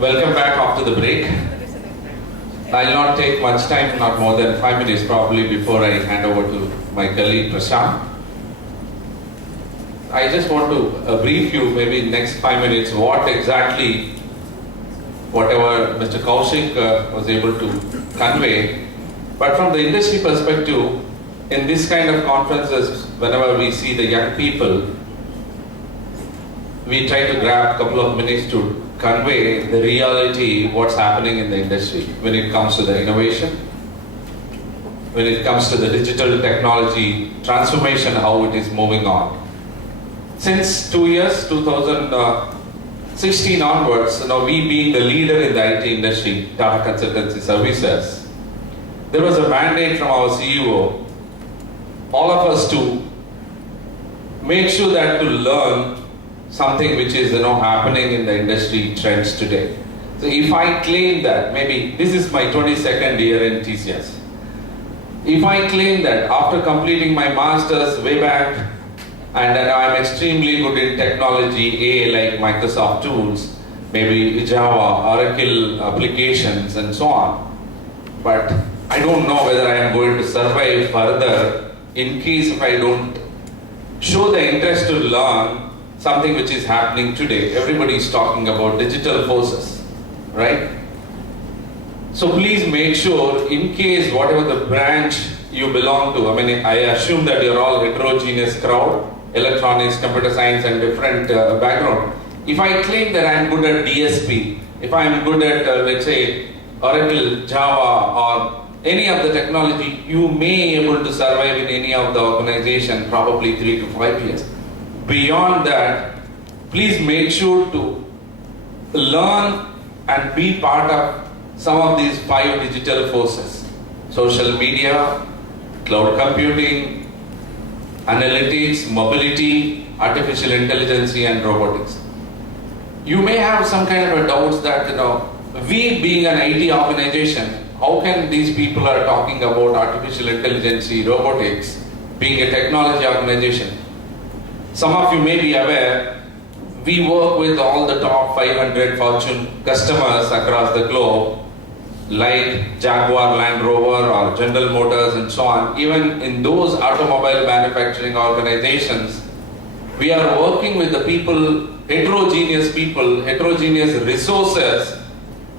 Welcome back after the break. I'll not take much time, not more than 5 minutes probably, before I hand over to my colleague Prasant. I just want to brief you, maybe next 5 minutes, what exactly, whatever Mr. Kaushik was able to convey. But from the industry perspective, in this kind of conferences, whenever we see the young people, we try to grab a couple of minutes to convey the reality, what's happening in the industry when it comes to the innovation, when it comes to the digital technology transformation, how it is moving on. Since 2 years, 2016 onwards, we being the leader in the IT industry, Tata Consultancy Services, there was a mandate from our CEO, all of us to make sure that to learn something which is happening in the industry trends today. So if I claim that, maybe this is my 22nd year in TCS. If I claim that after completing my master's way back, and that I'm extremely good in technology, like Microsoft tools, maybe Java, Oracle applications and so on, but I don't know whether I am going to survive further in case if I don't show the interest to learn something which is happening today. Everybody is talking about digital forces, right? So please make sure, in case whatever the branch you belong to, I assume that you're all heterogeneous crowd, electronics, computer science and different background. If I claim that I'm good at DSP, if I'm good at, let's say, Oracle, Java or any of the technology, you may be able to survive in any of the organization probably 3 to 5 years. Beyond that, please make sure to learn and be part of some of these 5 digital forces: social media, cloud computing, analytics, mobility, artificial intelligence and robotics. You may have some kind of a doubts that, we being an IT organization, how can these people are talking about artificial intelligence, robotics, being a technology organization? Some of you may be aware, we work with all the top 500 Fortune customers across the globe, like Jaguar, Land Rover or General Motors and so on. Even in those automobile manufacturing organizations, we are working with the people, heterogeneous resources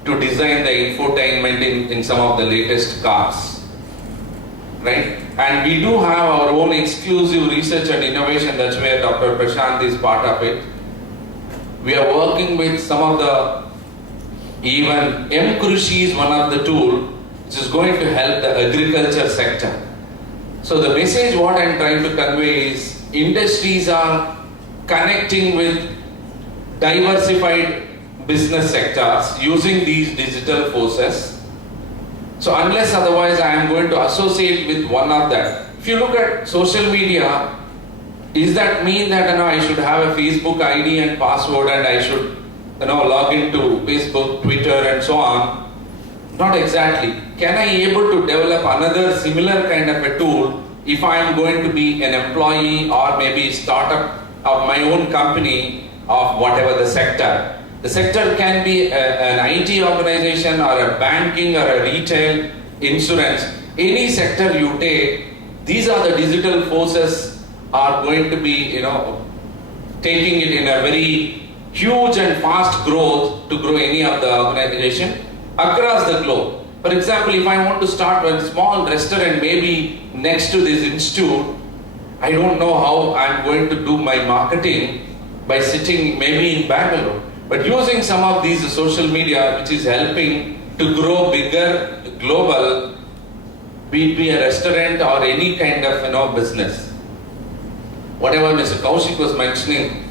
to design the infotainment in some of the latest cars, right? And we do have our own exclusive research and innovation. That's where Dr. Prasant is part of it. We are working with some of the, even M-Krushi is one of the tool which is going to help the agriculture sector. So the message what I'm trying to convey is, industries are connecting with diversified business sectors using these digital forces. So unless otherwise I am going to associate with one of that. If you look at social media, does that mean that I should have a Facebook ID and password and I should log into Facebook, Twitter and so on? Not exactly. Can I able to develop another similar kind of a tool if I am going to be an employee or maybe startup of my own company of whatever the sector? The sector can be an IT organization or a banking or a retail, insurance. Any sector you take, these are the digital forces are going to be, taking it in a very huge and fast growth to grow any of the organization across the globe. For example, if I want to start a small restaurant maybe next to this institute, I don't know how I'm going to do my marketing by sitting maybe in Bangalore. But using some of these social media, which is helping to grow bigger, global, be it a restaurant or any kind of business. Whatever Mr. Kaushik was mentioning,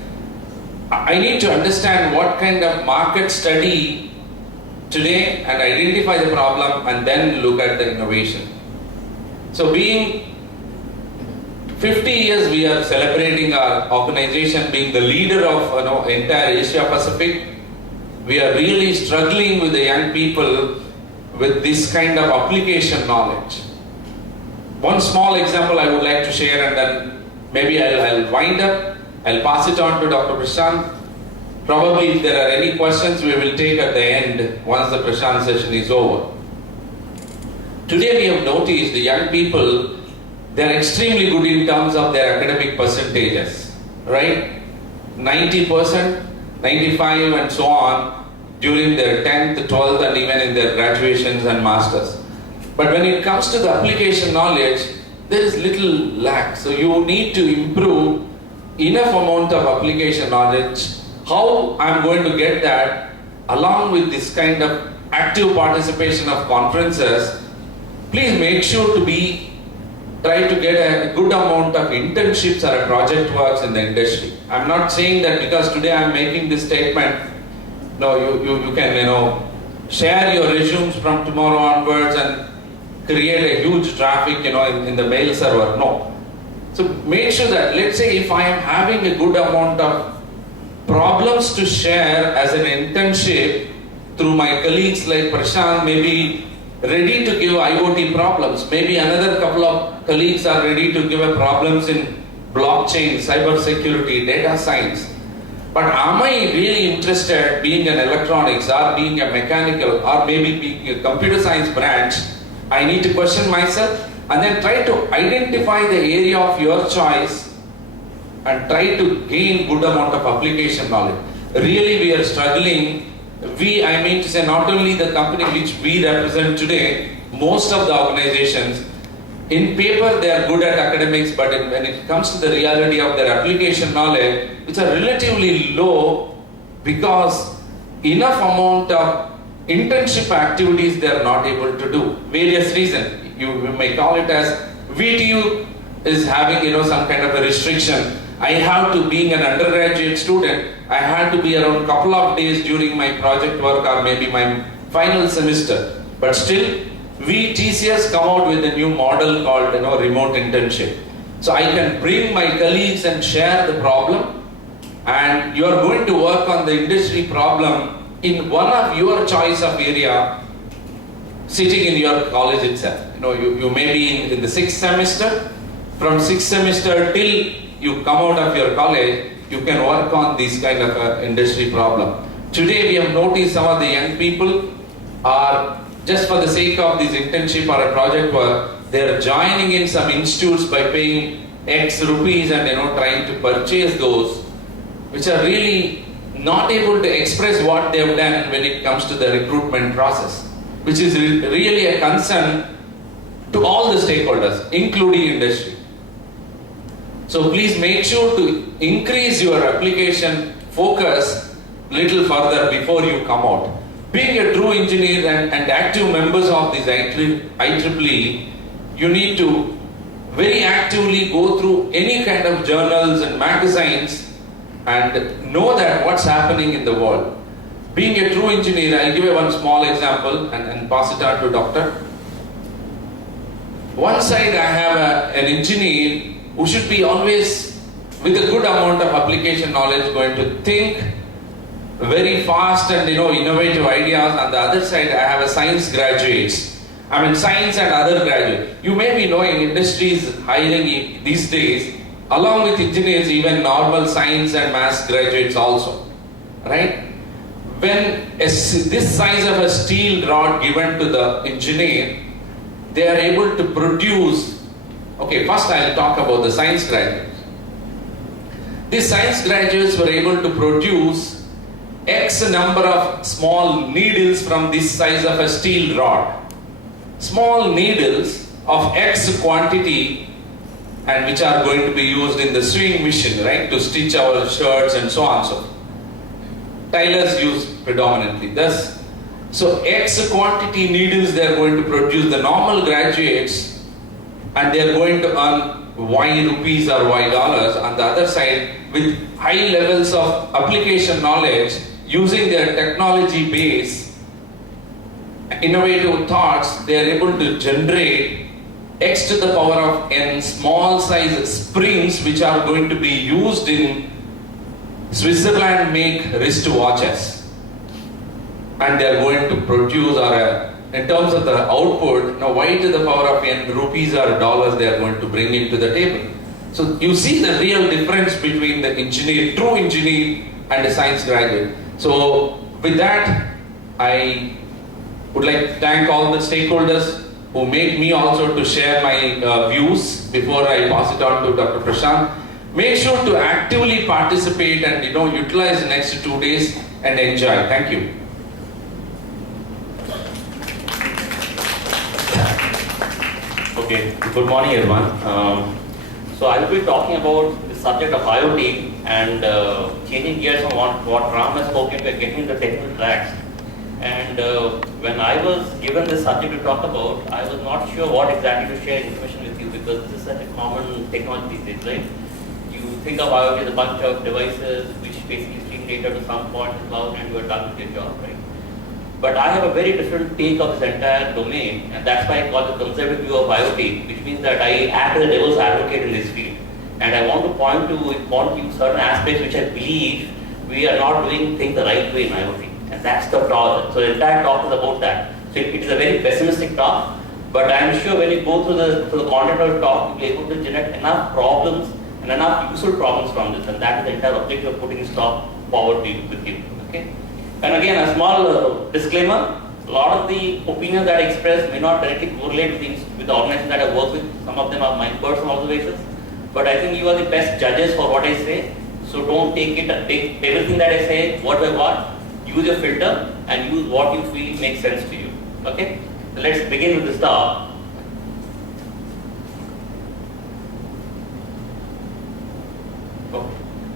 I need to understand what kind of market study today and identify the problem and then look at the innovation. So being 50 years we are celebrating our organization being the leader of entire Asia Pacific. We are really struggling with the young people with this kind of application knowledge. One small example I would like to share, and then maybe I'll wind up. I'll pass it on to Dr. Prasant. Probably if there are any questions, we will take at the end once the Prasant session is over. Today we have noticed the young people, they are extremely good in terms of their academic percentages, right? 90%, 95 and so on during their 10th, 12th and even in their graduations and masters. But when it comes to the application knowledge, there is little lack. So you need to improve enough amount of application knowledge. How I'm going to get that along with this kind of active participation of conferences, please make sure to try to get a good amount of internships or project works in the industry. I'm not saying that because today I'm making this statement, no, you can, share your resumes from tomorrow onwards and create a huge traffic, in the mail server. No. So make sure that, let's say if I am having a good amount of problems to share as an internship through my colleagues like Prasant, maybe ready to give IoT problems. Maybe another couple of colleagues are ready to give problems in blockchain, cyber security, data science. But am I really interested being an electronics or being a mechanical or maybe being a computer science branch? I need to question myself and then try to identify the area of your choice and try to gain good amount of application knowledge. Really we are struggling. I mean to say not only the company which we represent today, most of the organizations, in paper they are good at academics, but when it comes to the reality of their application knowledge, which are relatively low because enough amount of internship activities they are not able to do. Various reasons. You may call it as VTU is having some kind of a restriction. I have to, being an undergraduate student, I had to be around a couple of days during my project work or maybe my final semester. But still, we TCS come out with a new model called remote internship. So I can bring my colleagues and share the problem, and you are going to work on the industry problem in one of your choice of area sitting in your college itself. You may be in the 6th semester. From 6th semester till you come out of your college, you can work on this kind of industry problem. Today we have noticed some of the young people are, just for the sake of this internship or a project work, they are joining in some institutes by paying X rupees and trying to purchase those, which are really not able to express what they have done when it comes to the recruitment process, which is really a concern to all the stakeholders, including industry. So please make sure to increase your application focus little further before you come out. Being a true engineer and active members of this IEEE, you need to very actively go through any kind of journals and magazines and know that what's happening in the world. Being a true engineer, I'll give you one small example and pass it on to doctor. One side I have an engineer who should be always with a good amount of application knowledge, going to think very fast and innovative ideas. On the other side I have a science graduates. Science and other graduates. You may be knowing industry is hiring these days, along with engineers, even normal science and maths graduates also, right? When this size of a steel rod given to the engineer, they are able to produce. Okay, first I'll talk about the science graduates. These science graduates were able to produce X number of small needles from this size of a steel rod. Small needles of X quantity, and which are going to be used in the sewing machine, right, to stitch our shirts and so on. So tailors use predominantly. So X quantity needles they are going to produce. The normal graduates, and they are going to earn Y rupees or Y dollars. On the other side, with high levels of application knowledge, using their technology base, innovative thoughts, they are able to generate X to the power of N small size springs which are going to be used in Switzerland make wrist watches. And they are going to produce, or in terms of the output, Y to the power of N rupees or dollars they are going to bring into the table. So you see the real difference between the engineer, true engineer and a science graduate. So with that, I would like to thank all the stakeholders who made me also to share my views before I pass it on to Dr. Prasant. Make sure to actively participate and utilize the next 2 days and enjoy. Thank you. Okay, good morning everyone. So I will be talking about the subject of IoT and changing gears from what Ram has spoken to getting the technical tracks. And when I was given this subject to talk about, I was not sure what exactly to share information with you because this is such a common technology these days, right? You think of IoT as a bunch of devices which basically stream data to some point in the cloud and you are done with your job, right? But I have a very different take of this entire domain, and that's why I call it the conservative view of IoT, which means that I act as a devil's advocate in this field. And I want to point to certain aspects which I believe we are not doing things the right way in IoT. And that's the problem. So the entire talk is about that. So it is a very pessimistic talk, but I'm sure when you go through the content of the talk, you'll be able to generate enough problems and enough useful problems from this. And that is the entire objective of putting this talk forward to you, with you. Okay? And again, a small disclaimer, a lot of the opinions that I express may not directly correlate with the organizations that I work with. Some of them are my personal observations. But I think you are the best judges for what I say. So don't take everything that I say word by word. Use your filter and use what you feel makes sense to you. Okay? So let's begin with this talk.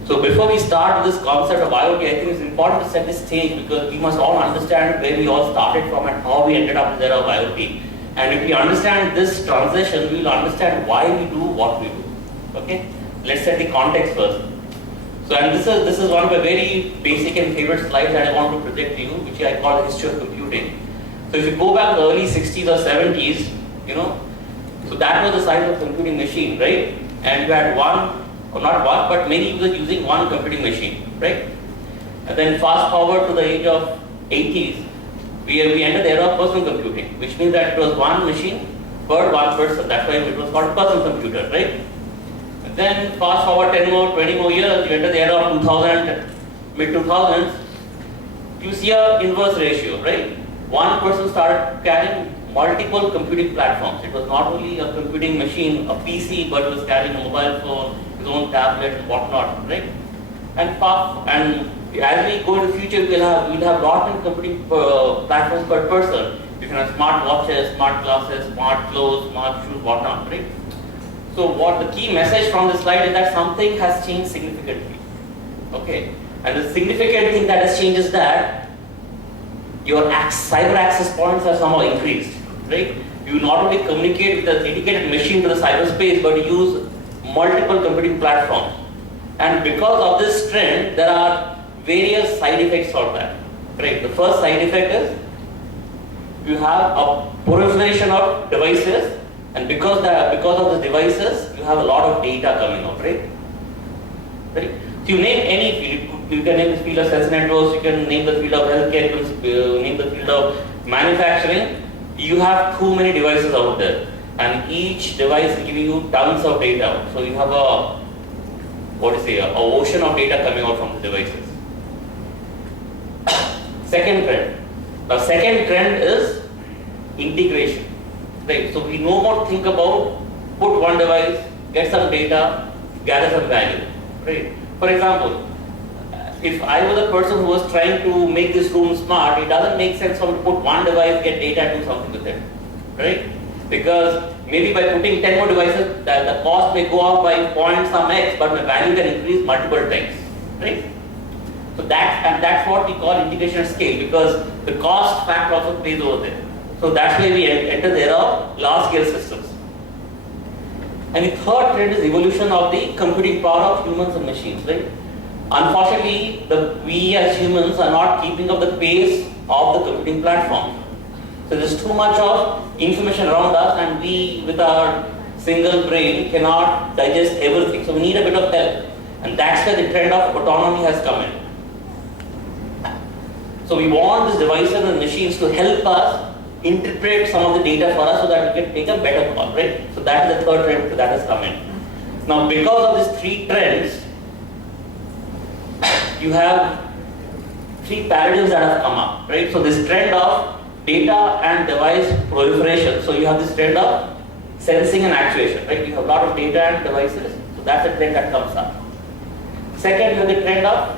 So before we start this concept of IoT, I think it's important to set the stage because we must all understand where we all started from and how we ended up in the era of IoT. And if we understand this transition, we will understand why we do what we do. Okay? Let's set the context first. So, and this is one of my very basic and favorite slides that I want to project to you, which I call the history of computing. So if you go back to the early 60s or 70s, so that was the size of computing machine, right? And you had one, or not one, but many users using one computing machine, right? And then fast forward to the age of 80s, we entered the era of personal computing, which means that it was one machine per one person. That's why it was called personal computer, right? And then fast forward 10 more, 20 more years, you enter the era of 2000, mid-2000s, you see a inverse ratio, right? One person started carrying multiple computing platforms. It was not only a computing machine, a PC, but it was carrying a mobile phone, his own tablet and whatnot, right? And as we go into the future, we'll have lot many computing platforms per person. You can have smart watches, smart glasses, smart clothes, smart shoes, whatnot, right? So what the key message from this slide is that something has changed significantly. Okay, and the significant thing that has changed is that your cyber access points have somehow increased, right? You not only communicate with a dedicated machine to the cyberspace, but you use multiple computing platforms. And because of this trend, there are various side effects of that, right? The first side effect is you have a proliferation of devices, and because of the devices, you have a lot of data coming out, right? Right? So you name any field. You can name the field of sensor networks, you can name the field of healthcare, you can name the field of manufacturing. You have too many devices out there, and each device is giving you tons of data. So you have a ocean of data coming out from the devices. Second trend. The second trend is integration. Right. So we no more think about put one device, get some data, gather some value. Right. For example, if I was a person who was trying to make this room smart, it doesn't make sense for me to put one device, get data, do something with it. Right? Because maybe by putting 10 more devices, the cost may go up by point some x, but my value can increase multiple times. Right? So that's what we call integration at scale, because the cost factor also plays over there. So that's why we enter the era of large scale systems. And the third trend is evolution of the computing power of humans and machines, right? Unfortunately, we as humans are not keeping up the pace of the computing platform. So there's too much of information around us, and we, with our single brain, cannot digest everything. So we need a bit of help. And that's where the trend of autonomy has come in. So we want these devices and machines to help us interpret some of the data for us so that we can take a better call, right? So that is the third trend that has come in. Now, because of these three trends, you have three paradigms that have come up, right? So this trend of data and device proliferation. So you have this trend of sensing and actuation, right? You have a lot of data and devices, so that's a trend that comes up. Second, you have the trend of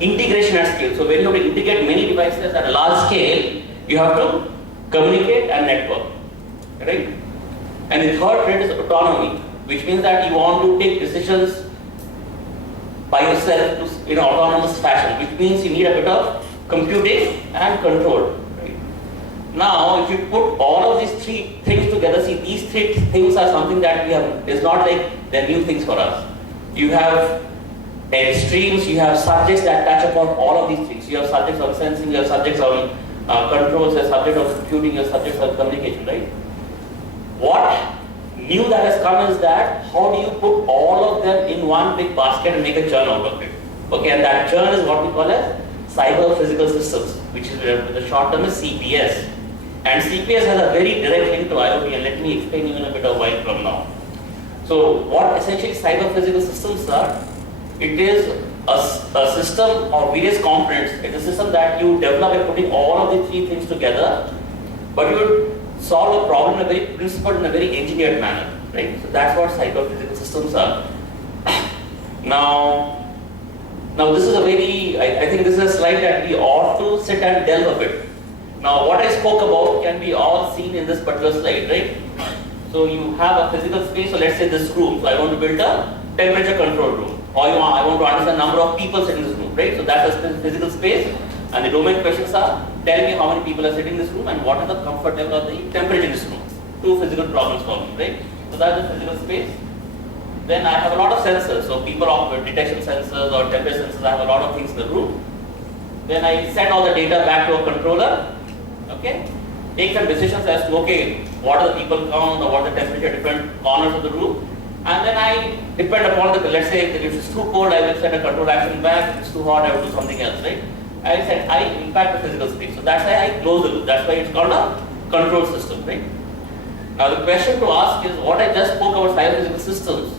integration at scale. So when you have to integrate many devices at a large scale, you have to communicate and network, right? And the third trend is autonomy, which means that you want to take decisions by yourself in an autonomous fashion, which means you need a bit of computing and control. Right? Now, if you put all of these three things together, see, these three things are something that we have, it's not like they're new things for us. You have extremes, you have subjects that touch upon all of these things. You have subjects on sensing, you have subjects on controls, you have subjects on computing, you have subjects on communication, right? What new that has come is that how do you put all of them in one big basket and make a churn out of it? Okay, and that churn is what we call as cyber physical systems, which is the short term is CPS. And CPS has a very direct link to IoT, and let me explain you in a bit of a while from now. So what essentially cyber physical systems are, it is a system of various components. It's a system that you develop by putting all of the three things together, but you would solve a problem in a very principled, in a very engineered manner, right? So that's what cyber physical systems are. Now this is a very, I think this is a slide that we ought to sit and delve a bit. Now what I spoke about can be all seen in this particular slide, right? So you have a physical space, so let's say this room. So I want to build a temperature control room, or I want to understand the number of people sitting in this room, right? So that's a physical space, and the domain questions are, tell me how many people are sitting in this room and what is the comfort level of the temperature in this room. Two physical problems for me, right? So that's the physical space. Then I have a lot of sensors, so people operate detection sensors or temperature sensors. I have a lot of things in the room. Then I send all the data back to a controller, okay? Take some decisions as to, okay, what are the people count or what are the temperature different corners of the room. And then I depend upon the, let's say if it's too cold, I will send a control action back. If it's too hot, I will do something else, right? I impact the physical space. So that's why I close the loop. That's why it's called a control system, right? Now the question to ask is, what I just spoke about cyber physical systems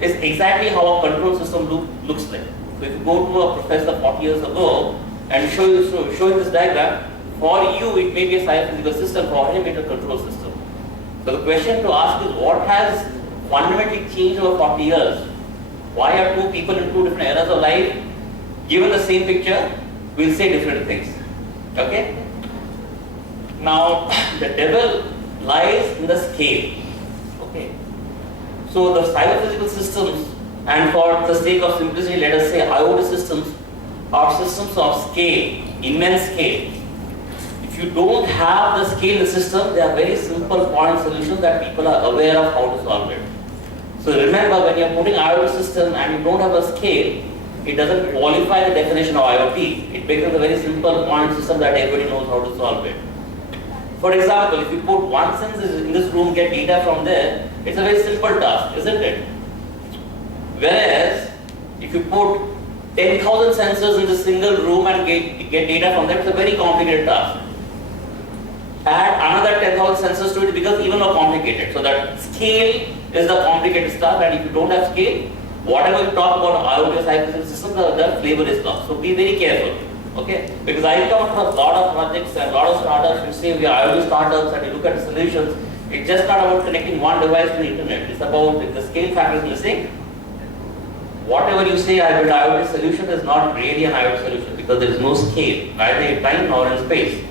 is exactly how a control system looks like. So if you go to a professor 40 years ago and show you this diagram, for you it may be a cyber physical system, for him it's a control system. So the question to ask is, what has fundamentally changed over 40 years? Why are two people in two different eras of life, given the same picture, will say different things? Okay? Now, the devil lies in the scale. Okay? So the cyber physical systems, and for the sake of simplicity, let us say IoT systems, are systems of scale, immense scale. If you don't have the scale in the system, they are very simple point solutions that people are aware of how to solve it. So remember, when you are putting IoT system and you don't have a scale, it doesn't qualify the definition of IoT. It becomes a very simple point system that everybody knows how to solve it. For example, if you put one sensor in this room, get data from there, it's a very simple task, isn't it? Whereas, if you put 10,000 sensors in a single room and get data from there, it's a very complicated task. Add another 10,000 sensors to it, it becomes even more complicated. So that scale is the complicated stuff, and if you don't have scale, whatever you talk about IoT cyber system, the flavor is lost. So be very careful, okay? Because I come across a lot of projects and a lot of startups who say we are IoT startups, and you look at the solutions. It's just not about connecting one device to the internet. It's about, if the scale factor is missing, whatever you say I build IoT solution is not really an IoT solution, because there is no scale, neither in time nor in space.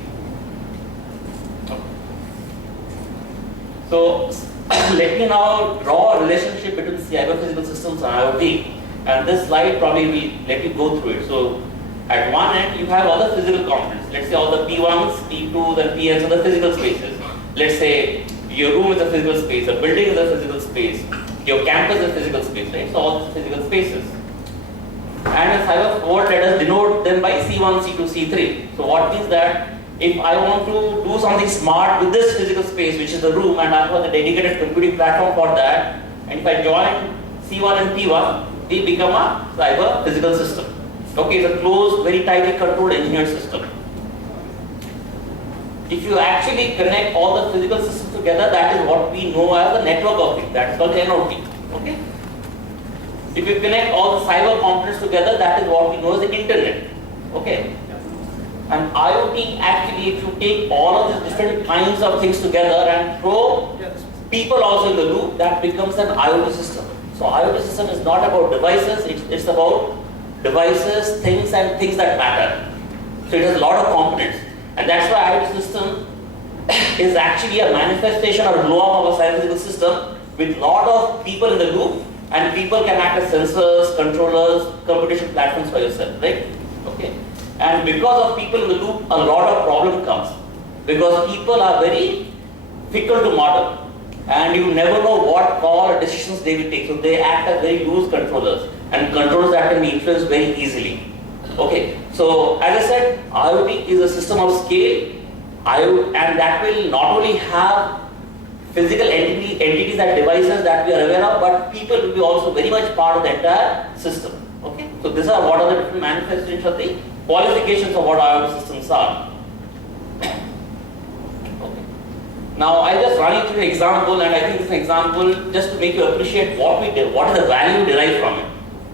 So let me now draw a relationship between cyber physical systems and IoT, and this slide probably will let you go through it. So at one end you have all the physical components. Let's say all the P1s, P2s and Pns are the physical spaces. Let's say your room is a physical space, a building is a physical space, your campus is a physical space, right? So all these physical spaces. And in cyber world, let us denote them by C1, C2, C3. So what means that if I want to do something smart with this physical space, which is the room, and I have a dedicated computing platform for that, and if I join C1 and P1, they become a cyber physical system. Okay, it's a closed, very tightly controlled engineered system. If you actually connect all the physical systems together, that is what we know as the network of things. That is called NOT. Okay. If you connect all the cyber components together, that is what we know as the internet. Okay. And IoT actually, if you take all of these different kinds of things together and throw people also in the loop, that becomes an IoT system. So IoT system is not about devices, it's about devices, things and things that matter. So it has a lot of components. And that's why IoT system is actually a manifestation or blow-up of a cyber-physical system with lot of people in the loop, and people can act as sensors, controllers, computation platforms for yourself, right? Okay. And because of people in the loop, a lot of problem comes. Because people are very fickle to model, and you never know what call or decisions they will take. So they act as very loose controllers, and controllers that can be influenced very easily. Okay. So as I said, IoT is a system of scale, and that will not only have physical entities and devices that we are aware of, but people will be also very much part of the entire system. Okay. So these are what are the different manifestations of the qualifications of what IoT systems are. Okay. Now I just run you through an example, and I think this example just to make you appreciate what we did, what is the value derived from it.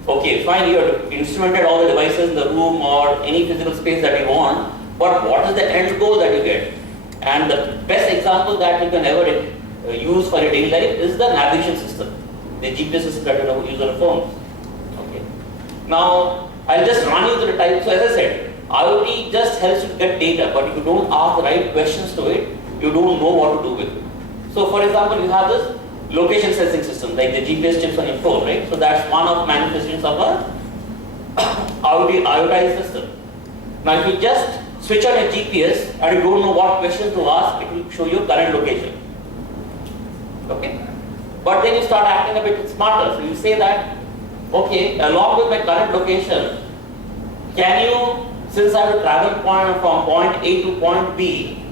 Okay, fine, you have instrumented all the devices in the room or any physical space that you want, but what is the end goal that you get? And the best example that you can ever use for your daily life is the navigation system, the GPS system that you use on a phone. Okay. Now, I'll just run you through the types. So as I said, IoT just helps you get data, but if you don't ask the right questions to it, you don't know what to do with it. So for example, you have this location sensing system, like the GPS chips on your phone, right? So that's one of manifestations of a IoT system. Now if you just switch on your GPS and you don't know what question to ask, it will show you current location. Okay? But then you start acting a bit smarter. So you say that, okay, along with my current location, can you, since I have to travel from point A to point B,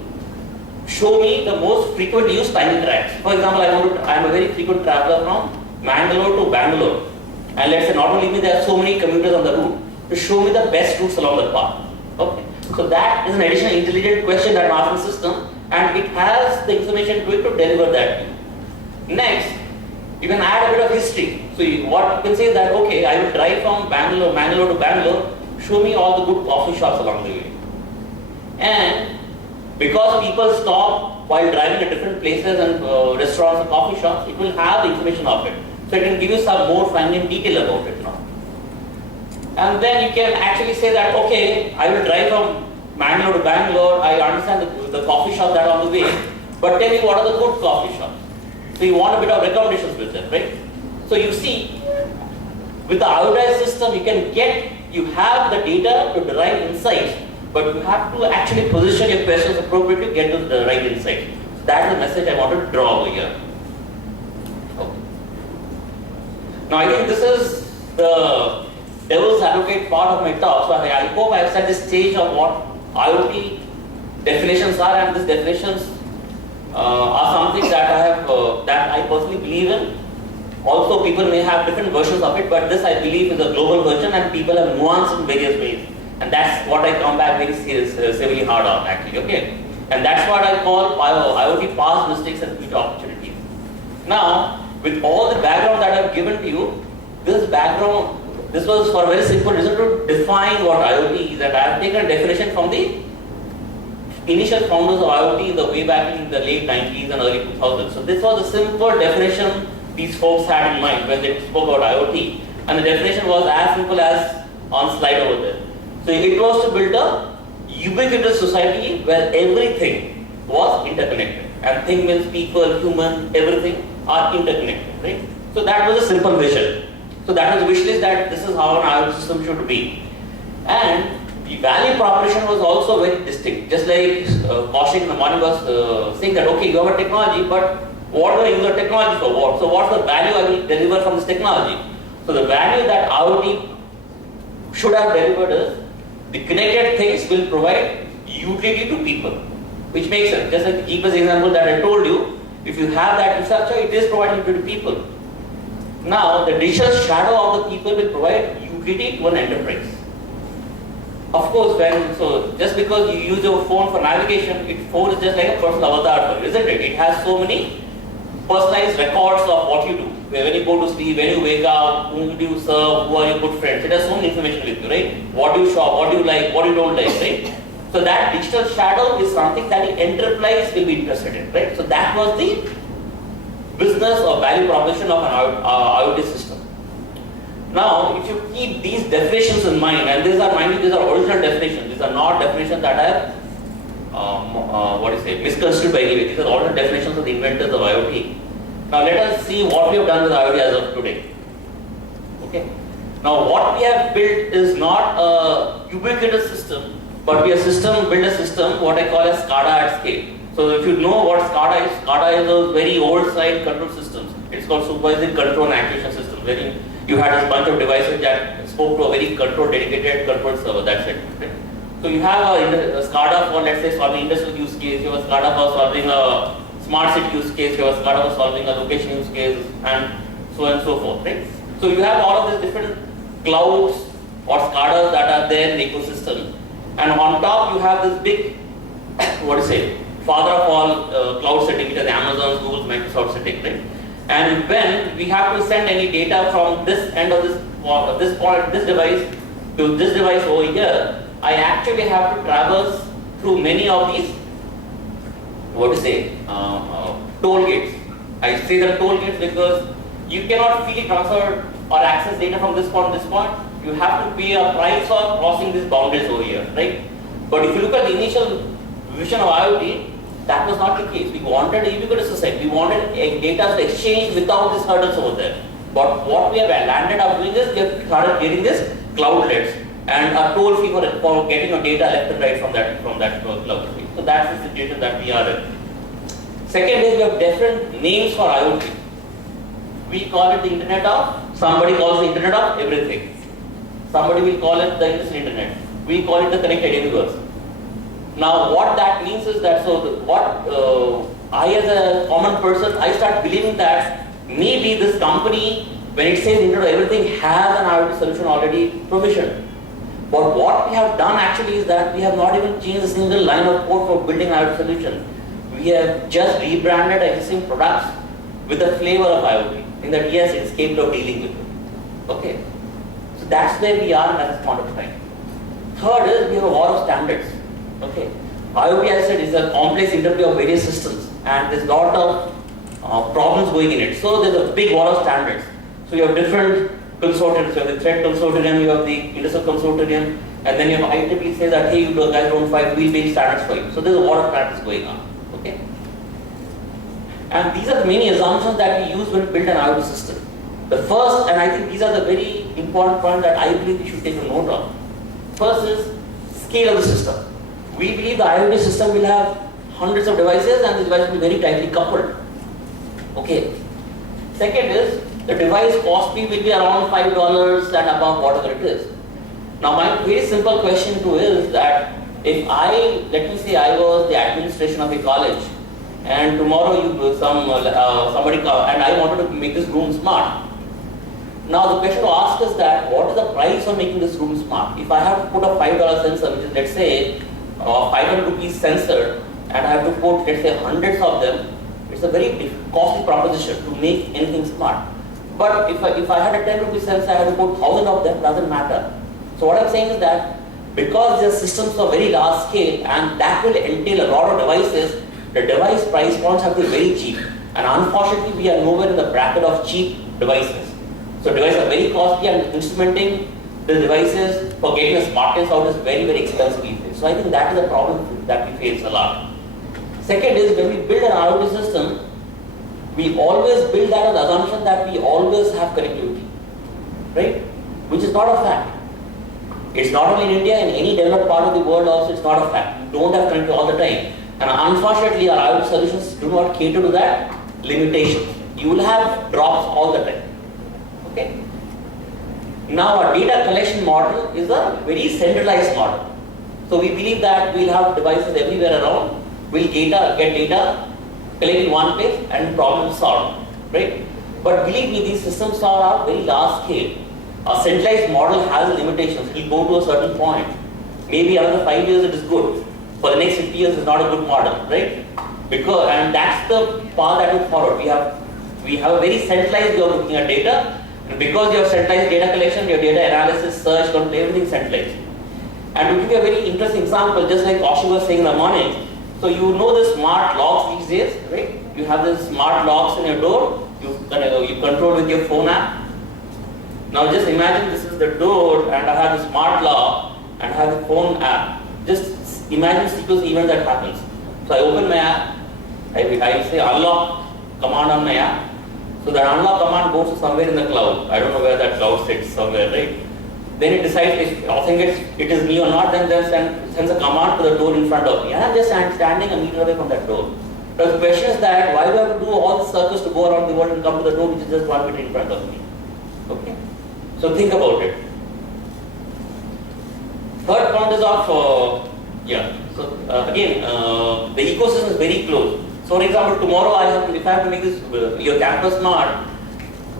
show me the most frequent used time tracks. For example, I am a very frequent traveler from Mangalore to Bangalore. And let's say not only me, there are so many commuters on the route, to show me the best routes along the path. Okay. So that is an additional intelligent question that I'm asking the system, and it has the information to it to deliver that. Next, you can add a bit of history. So what you can say is that, okay, I will drive from Bangalore to Bangalore, show me all the good coffee shops along the way. And because people stop while driving at different places and restaurants and coffee shops, it will have the information of it. So it can give you some more fine detail about it now. And then you can actually say that, okay, I will drive from Bangalore to Bangalore, I understand the coffee shops that are on the way, but tell me what are the good coffee shops. So you want a bit of recommendations with them, right? So you see, with the IoT system, you have the data to derive insights, but you have to actually position your questions appropriately to get to the right insight. So that is the message I wanted to draw over here. Okay. Now I think this is the devil's advocate part of my talk. So I hope I have set the stage of what IoT definitions are, and these definitions are something that I personally believe in. Also, people may have different versions of it, but this I believe is a global version, and people have nuanced in various ways. And that's what I come back very severely hard on, actually. Okay, and that's what I call IoT past mistakes and future opportunities. Now, with all the background that I've given to you, this was for a very simple reason to define what IoT is, and I have taken a definition from the initial founders of IoT in the way back in the late 90s and early 2000s. So this was a simple definition these folks had in mind when they spoke about IoT, and the definition was as simple as on slide over there. So it was to build a ubiquitous society where everything was interconnected, and thing means people, human, everything are interconnected, right? So that was a simple vision. So that was the wish list that this is how an IoT system should be. And the value proposition was also very distinct. Just like Kaushik in the morning was saying that, okay, you have a technology, but what do I use the technology for? What? So what's the value I will deliver from this technology? So the value that IoT should have delivered is the connected things will provide utility to people, which makes sense. Just like the GPS example that I told you, if you have that infrastructure, it is providing utility to people. Now, the digital shadow of the people will provide utility to an enterprise. Of course, just because you use your phone for navigation, phone is just like a personal avatar for you, isn't it? It has so many personalized records of what you do. when you go to sleep, when you wake up, whom do you serve, who are your good friends. It has so many information with you, right? What do you shop, what do you like, what you don't like, right? So that digital shadow is something that the enterprise will be interested in, right? So that was the business or value proposition of an IoT system. Now, if you keep these definitions in mind, and these are original definitions, these are not definitions that are misconstrued by anybody. These are all the definitions of the inventors of IoT. Now let us see what we have done with IoT as of today. Okay. Now what we have built is not a ubiquitous system, but we have built a system what I call as SCADA at scale. So if you know what SCADA is a very old side control systems. It's called supervisory control and actuation system, where you had a bunch of devices that spoke to a very dedicated control server. That's it. Right? So you have a SCADA for, let's say, solving industrial use case, you have a SCADA for solving a smart city use case, you have a SCADA for solving a location use case, and so on and so forth, right? So you have all of these different clouds or SCADAs that are there in the ecosystem, and on top you have this big, father of all cloud setting, which is Amazon, Google, Microsoft setting, right? And when we have to send any data from this end of this device to this device over here, I actually have to traverse through many of these, toll gates. I say the toll gates because you cannot freely transfer or access data from this point to this point. You have to pay a price for crossing these boundaries over here, right? But if you look at the initial vision of IoT, that was not the case. We wanted a ubiquitous society. We wanted data to exchange without these hurdles over there. But what we have landed up doing is we have started getting this cloudlets and a toll fee for getting your data left and right from that cloud fee. So that's the situation that we are in. Second is we have different names for IoT. We call it the Internet of, somebody calls the Internet of everything. Somebody will call it the Industrial Internet. We call it the connected universe. Now what that means is that, I as a common person, I start believing that maybe this company, when it says Internet of everything, has an IoT solution already provisioned. But what we have done actually is that we have not even changed a single line of code for building an IoT solution. We have just rebranded existing products with the flavor of IoT, in that yes, it's capable of dealing with it. Okay. So that's where we are at this point of time. Third is we have a war of standards. Okay. IoT, as I said, is a complex interplay of various systems, and there's a lot of problems going in it. So there's a big war of standards. So you have different consortiums. You have the threat consortium, you have the industrial consortium, and then you have IEEE say that, hey, you guys don't fight, we'll build standards for you. So there's a lot of standards going on. Okay. And these are the many assumptions that we use when we build an IoT system. The first, and I think these are the very important points that I believe we should take a note of. First is scale of the system. We believe the IoT system will have hundreds of devices and the devices will be very tightly coupled. Okay. Second is the device cost will be around $5 and above whatever it is. Now my very simple question too is that if let me say I was the administration of a college and tomorrow somebody come and I wanted to make this room smart. Now the question to ask is that what is the price of making this room smart? If I have to put a $5 sensor, which is let's say 500 rupees sensor, and I have to put let's say hundreds of them, it's a very costly proposition to make anything smart. But if I had a 10 rupees sensor, I had to put 1,000 of them, doesn't matter. So what I'm saying is that because the systems are very large scale and that will entail a lot of devices, the device price points have to be very cheap. And unfortunately, we are nowhere in the bracket of cheap devices. So devices are very costly and instrumenting the devices for getting a smartness out is very, very expensive these days. So I think that is a problem that we face a lot. Second is when we build an IoT system, we always build that on the assumption that we always have connectivity, right? Which is not a fact. It's not only in India, in any developed part of the world also it's not a fact. You don't have connectivity all the time. And unfortunately our IoT solutions do not cater to that limitation. You will have drops all the time. Okay. Now our data collection model is a very centralized model. So we believe that we'll have devices everywhere around, we'll get data, collect in one place and problem solved, right? But believe me, these systems are very large scale. A centralized model has limitations. It will go to a certain point. Maybe another 5 years it is good. For the next 50 years it's not a good model, right? And that's the path that we followed. We we have a very centralized way of looking at data, and because you have centralized data collection, your data analysis, search, control, everything centralized. And to give you a very interesting example, just like Kaushik was saying in the morning, so you know the smart locks these days, right? You have the smart locks in your door, you control with your phone app. Now just imagine this is the door and I have the smart lock and I have the phone app. Just imagine sequence event that happens. So I open my app, I say unlock command on my app. So that unlock command goes to somewhere in the cloud. I don't know where that cloud sits, somewhere, right? Then it decides if it is me or not, then sends a command to the door in front of me. And I'm just standing a meter away from that door. The question is that why do I have to do all the circles to go around the world and come to the door which is just 1 meter in front of me? Okay? So think about it. Third point is of, again, the ecosystem is very close. So for example, tomorrow if I have to make this your campus smart,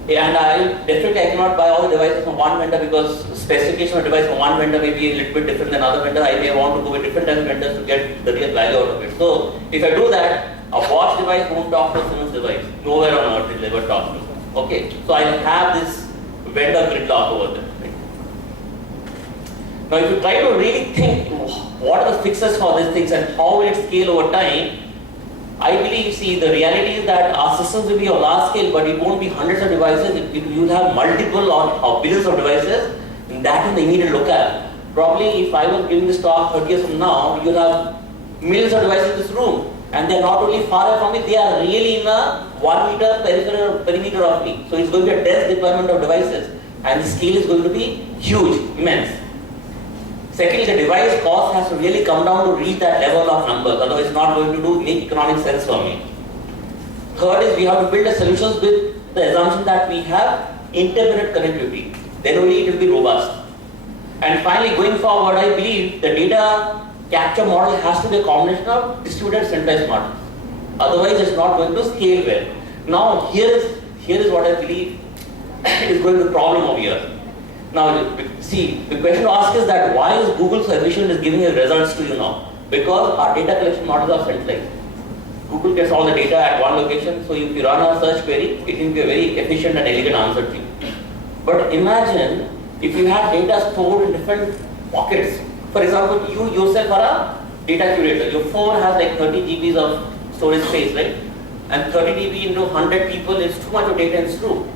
and I cannot buy all the devices from one vendor because specification of device from one vendor may be a little bit different than other vendor. I may want to go with different types of vendors to get the real value out of it. So if I do that, a watch device won't talk to a Siemens device. Nowhere on earth it will ever talk to. Okay, so I have this vendor gridlock over there. Right? Now if you try to really think what are the fixes for these things and how will it scale over time, I believe, see, the reality is that our systems will be of large scale, but it won't be hundreds of devices. You will have multiple or billions of devices, and that is the immediate locale. Probably if I was giving this talk 30 years from now, you'll have millions of devices in this room, and they're not only far away from me, they are really in a 1 meter perimeter of me. So it's going to be a dense deployment of devices, and the scale is going to be huge, immense. Secondly, the device cost has to really come down to reach that level of numbers, otherwise it's not going to make economic sense for me. Third is we have to build the solutions with the assumption that we have intermittent connectivity. Then only it will be robust. And finally, going forward, I believe the data capture model has to be a combination of distributed and centralized models. Otherwise, it's not going to scale well. Now, here is what I believe is going to be the problem over here. Now, see, the question to ask is that why is Google so efficient is giving you results to you now? Because our data collection models are centralized. Google gets all the data at one location, so if you run a search query, it will be a very efficient and elegant answer to you. But imagine if you have data stored in different pockets. For example, you yourself are a data curator. Your phone has like 30 GBs of storage space, right? And 30 GB into 100 people is too much of data, it's true.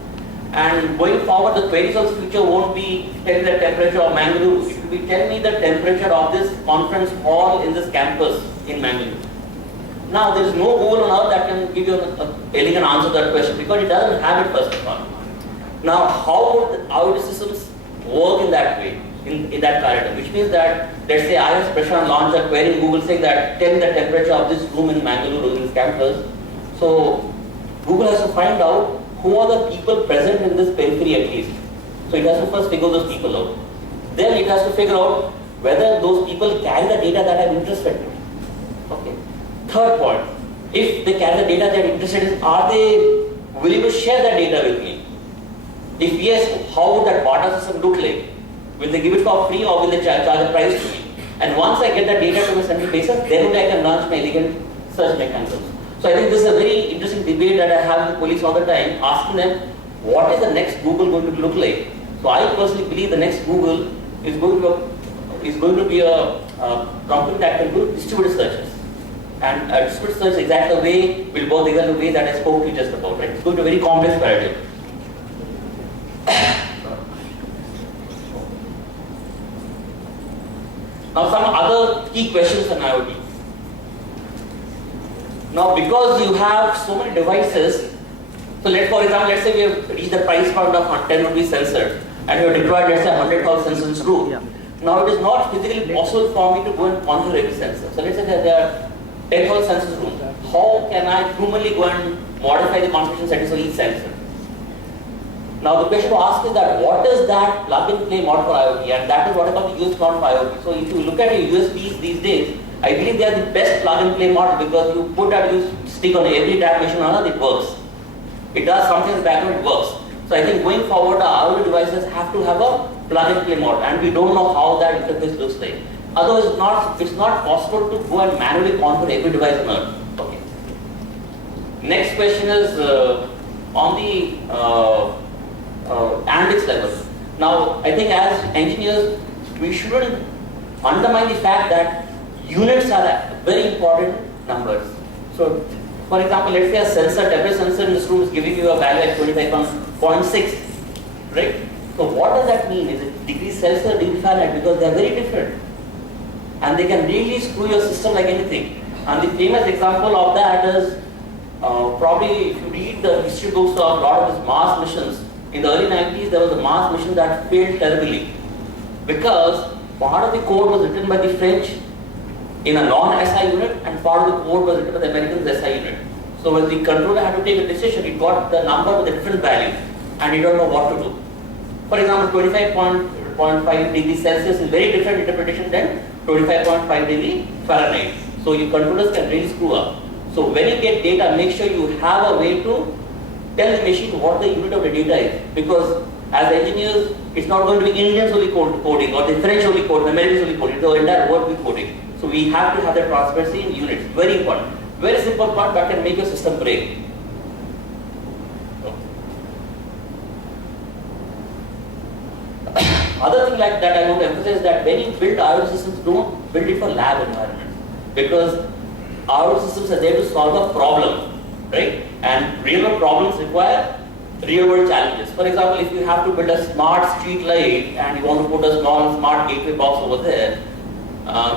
And going forward, the queries of the future won't be tell me the temperature of Mangalore. It will be tell me the temperature of this conference hall in this campus in Mangalore. Now, there is no Google on earth that can give you an elegant answer to that question because it doesn't have it first of all. Now, how would our systems work in that way, in that paradigm? Which means that, let's say I as Prasant launch a query in Google saying that tell me the temperature of this room in Mangalore in this campus. So, Google has to find out who are the people present in this periphery at least. So it has to first figure those people out. Then it has to figure out whether those people carry the data that I'm interested in. Okay. Third point, if they carry the data that I'm interested in, are they willing to share that data with me? If yes, how would that barter system look like? Will they give it for free or will they charge a price to me? And once I get the data to a central basis, then only I can launch my elegant search mechanisms. So I think this is a very interesting debate that I have with police all the time, asking them, what is the next Google going to look like? So I personally believe the next Google is going to be a company that can do distributed searches. And distributed search exactly the way will work exactly the way that I spoke to you just about, right? It's going to be a very complex paradigm. Now some other key questions on IoT. Now, because you have so many devices, so for example, let's say we have reached the price point of 10 rupees sensor and we have deployed, let's say, 100,000 sensors in this room. Yeah. Now, it is not physically possible for me to go and configure every sensor. So, let's say that there are 10,000 sensors in the room. How can I humanly go and modify the configuration settings for each sensor? Now, the question to ask is that what is that plug-and-play model for IoT? And that is what I call the US model for IoT. So, if you look at your USBs these days, I believe they are the best plug-and-play model because you put that stick on every tap machine on earth, it works. It does something in the background, it works. So I think going forward, our IoT devices have to have a plug-and-play model, and we don't know how that interface looks like. Otherwise, it's not possible to go and manually configure every device on earth. Okay. Next question is, on the analytics level. Now, I think as engineers, we shouldn't undermine the fact that units are very important numbers. So, for example, let's say a sensor, every sensor in this room is giving you a value at 25.6, right? So what does that mean? Is it degrees Celsius or degree Fahrenheit? Because they are very different. And they can really screw your system like anything. And the famous example of that is, probably if you read the history books of a lot of these Mars missions, in the early 90s there was a Mars mission that failed terribly. Because part of the code was written by the French in a non-SI unit, and part of the code was written by the Americans SI unit. So when the controller had to take a decision, it got the number with a different value, and you don't know what to do. For example, 25.5 degrees Celsius is very different interpretation than 25.5 degree Fahrenheit. So your controllers can really screw up. So when you get data, make sure you have a way to tell the machine what the unit of the data is. Because as engineers, it's not going to be Indians only coding, or the French only coding, Americans only coding, the entire world will be coding. So we have to have that transparency in units. Very important. Very simple part that can make your system break. Other thing like that I want to emphasize that when you build IoT systems, don't build it for lab environments, because IoT systems are there to solve a problem, right? And real world problems require real world challenges. For example, if you have to build a smart street light and you want to put a small smart gateway box over there,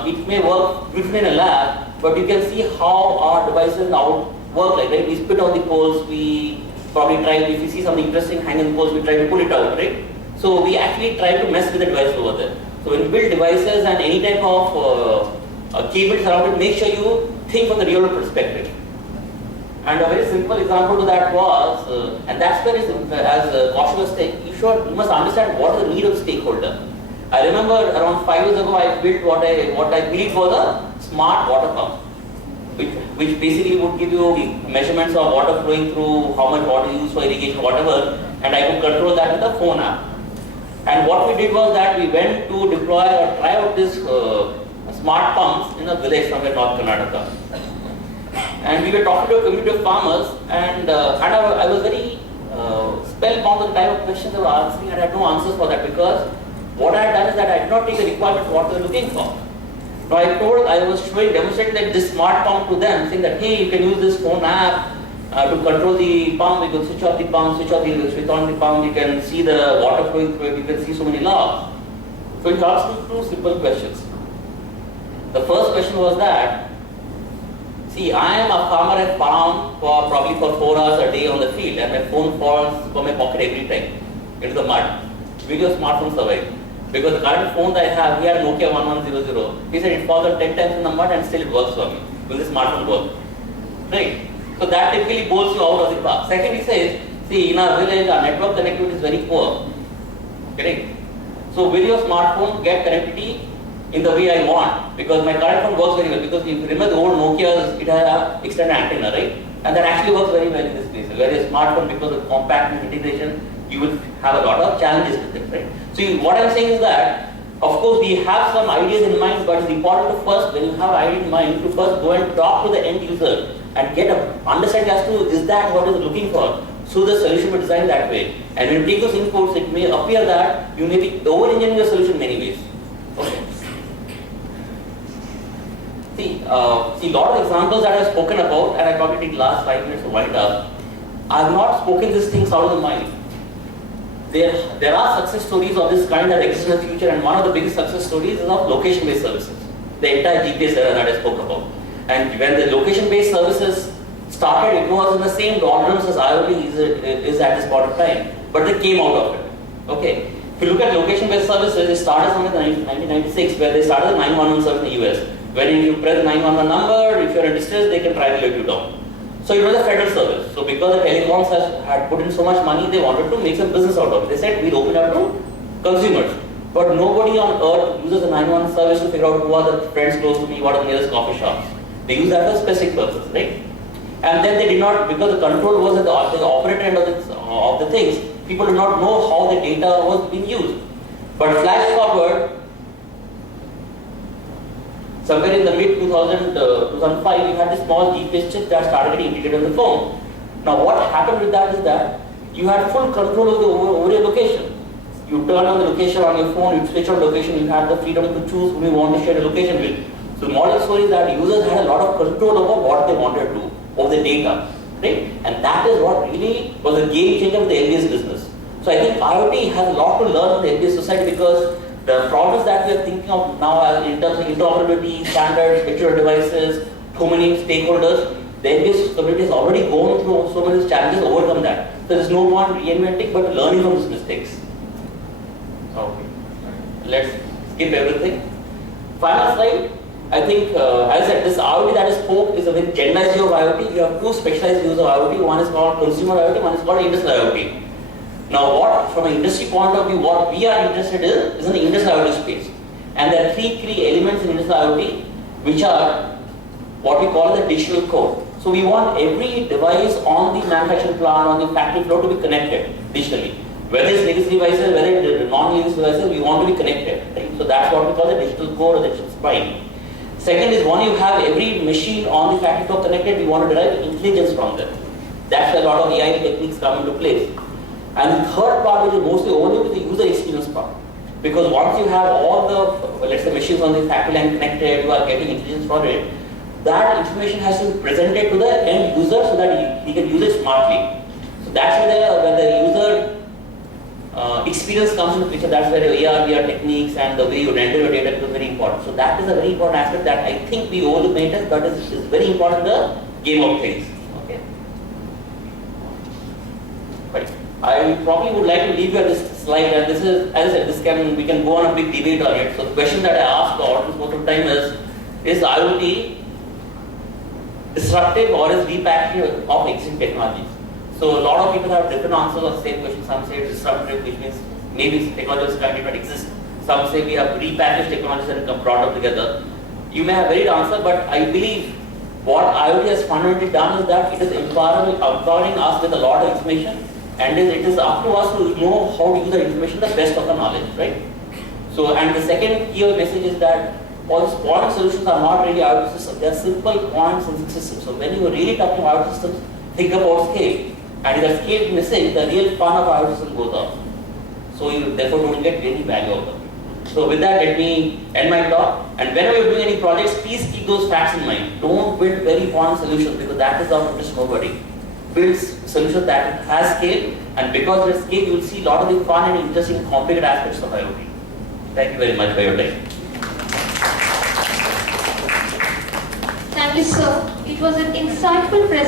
it may work beautifully in a lab, but you can see how our devices now work like, right? We spit on the poles, we probably try, if we see something interesting hanging on the poles, we try to pull it out, right? So we actually try to mess with the device over there. So when you build devices and any type of cables around it, make sure you think from the real world perspective. And a very simple example to that was, and that's where, as Kaushal was saying, you must understand what is the need of the stakeholder. I remember around 5 years ago, I built what I believed was a smart water pump, which basically would give you measurements of water flowing through, how much water you use for irrigation, whatever, and I could control that with a phone app. And what we did was that we went to deploy or try out this smart pumps in a village somewhere in North Karnataka. And we were talking to a community of farmers, and I was very spellbound with the type of questions they were answering, and I had no answers for that, because what I had done is that I did not take the requirement for what they were looking for. Now I was demonstrating that this smart pump to them, saying that, hey, you can use this phone app to control the pump. You can switch off the pump, switch on the pump, you can see the water flowing through it, you can see so many logs. So he asked me 2 simple questions. The first question was that, see, I am a farmer at farm probably for 4 hours a day on the field, and my phone falls from my pocket every time into the mud. Will your smartphone survive? Because the current phone that I have, he had Nokia 1100. He said it falls 10 times in the mud and still it works for me. Will the smartphone work? Right? So that typically bowls you out of the park. Second, he says, see, in our village, our network connectivity is very poor. Correct? So will your smartphone get connectivity in the way I want? Because my current phone works very well. Because if you remember the old Nokia's, it had an external antenna, right? And that actually works very well in this case. Whereas smartphone, because of compactness integration, you will have a lot of challenges with it, right? So what I'm saying is that, of course, we have some ideas in mind, but it's important to first, when you have an idea in mind, to first go and talk to the end user and get an understanding as to, is that what is looking for? So the solution will be designed that way. And when you take those inputs, it may appear that you may be over-engineering your solution in many ways. Okay. See, a lot of examples that I've spoken about, and I probably take last 5 minutes to wind up. I have not spoken these things out of the mind. There are success stories of this kind that exist in the future, and one of the biggest success stories is of location-based services. The entire GPS era that I spoke about. And when the location-based services started, it was in the same doldrums as IoT is at this point of time, but they came out of it. Okay. If you look at location-based services, it started somewhere in 1996, where they started the 911 service in the US. When you press the 911 number, if you're in distress, they can try to let you down. So it was a federal service. So because the telecoms had put in so much money, they wanted to make some business out of it. They said, we'll open up to consumers. But nobody on earth uses the 911 service to figure out who are the friends close to me, what are the nearest coffee shops. They use that for specific purposes, right? And then they did not, because the control was at the operator end of the things, people did not know how the data was being used. But flash forward, somewhere in the mid 2005, we had this small GPS chip that started getting integrated on the phone. Now what happened with that is that you had full control over your location. You turn on the location on your phone, you switch on location, you have the freedom to choose whom you want to share the location with. So model story is that users had a lot of control over what they wanted to do, over the data, right? And that is what really was a game changer for the LBS business. So I think IoT has a lot to learn in the LBS society, because the problems that we are thinking of now in terms of interoperability, standards, digital devices, too many stakeholders, the LBS community has already gone through so many challenges to overcome that. So there is no point reinventing, but learning from these mistakes. Okay. Let's skip everything. Final slide. I think, as I said, this IoT that I spoke is a very generalized view of IoT. You have two specialized views of IoT. One is called consumer IoT, one is called industrial IoT. Now, what, from an industry point of view, what we are interested in is in the industrial IoT space. And there are three key elements in industrial IoT, which are what we call the digital core. So we want every device on the manufacturing plant, on the factory floor to be connected digitally. Whether it's legacy devices, whether it's non-legacy devices, we want to be connected. Right? So that's what we call the digital core or the digital spine. Second is, when you have every machine on the factory floor connected, we want to derive intelligence from them. That's where a lot of AI techniques come into place. And the third part, which is mostly overlooked, is the user experience part. Because once you have all the, let's say, machines on the factory line connected, you are getting intelligence from it, that information has to be presented to the end user so that he can use it smartly. So that's where the user experience comes into picture. That's where the AR, VR techniques and the way you render your data becomes very important. So that is a very important aspect that I think we overlook maintenance, but is very important in the game of things. Okay. Right. I probably would like to leave you at this slide, and this is, as I said, we can go on a big debate on it. So the question that I ask the audience most of the time is IoT disruptive or is repackaging of existing technologies? So a lot of people have different answers on the same question. Some say it's disruptive, which means maybe technology is currently not exist. Some say we have repackaged technologies and come brought up together. You may have varied answer, but I believe what IoT has fundamentally done is that it is empowering us with a lot of information, and it is up to us to know how to use the information the best of our knowledge, right? So, and the second key message is that all these point solutions are not really IoT systems. They are simple points in systems. So when you are really talking about IoT systems, think about scale. And if the scale is missing, the real fun of IoT system goes off. So you therefore don't get any value out of it. So with that, let me end my talk. And whenever you're doing any projects, please keep those facts in mind. Don't build very point solutions, because that is of interest to nobody. Build solutions that has scale, and because of scale, you will see a lot of the fun and interesting complicated aspects of IoT. Thank you very much for your time. Thank you, sir. It was an insightful presentation.